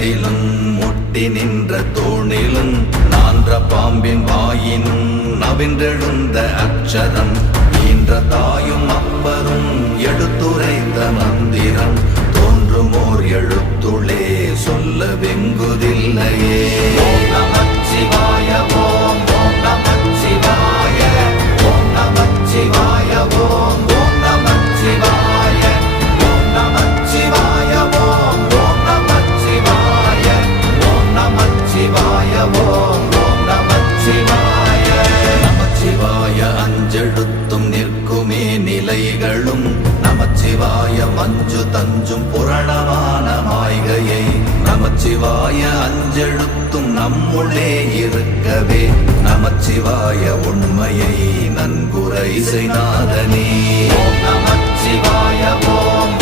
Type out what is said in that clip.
தட்டிலும் முட்டி நின்ற தூணிலும் நான்ற பாம்பின் வாயினும் நவின்றெழுந்த அக்ஷரம் ஈன்ற தாயும் அப்பரும் எடுத்துரைத்த மந்திரம் தோன்றுமோர் எழுத்துளே சொல்ல வெங்குதில்லையே. ஓம் நமச்சிவாய ஓம் ஓம் நமச்சிவாய ஓம் நமச்சிவாய ஓம் ஓம் நமச்சிவாய ஓம் நமச்சிவாய ஓம் ஓம் நமச்சிவாய ஓம் நமச்சிவாய ஓம் ஓம் நமச்சிவாய. நமச்சிவாய அஞ்செழுத்தும் நிற்குமே நிலைகளும் நமச்சிவாய மஞ்சு தஞ்சும் புரணமான மாய்கையை நமச்சிவாய அஞ்செழுத்தும் நம்முள்ளே இருக்கவே நமச்சிவாய உண்மையை நன்குரை செய்நாதனே. ஓம் நமச்சிவாய ஓம்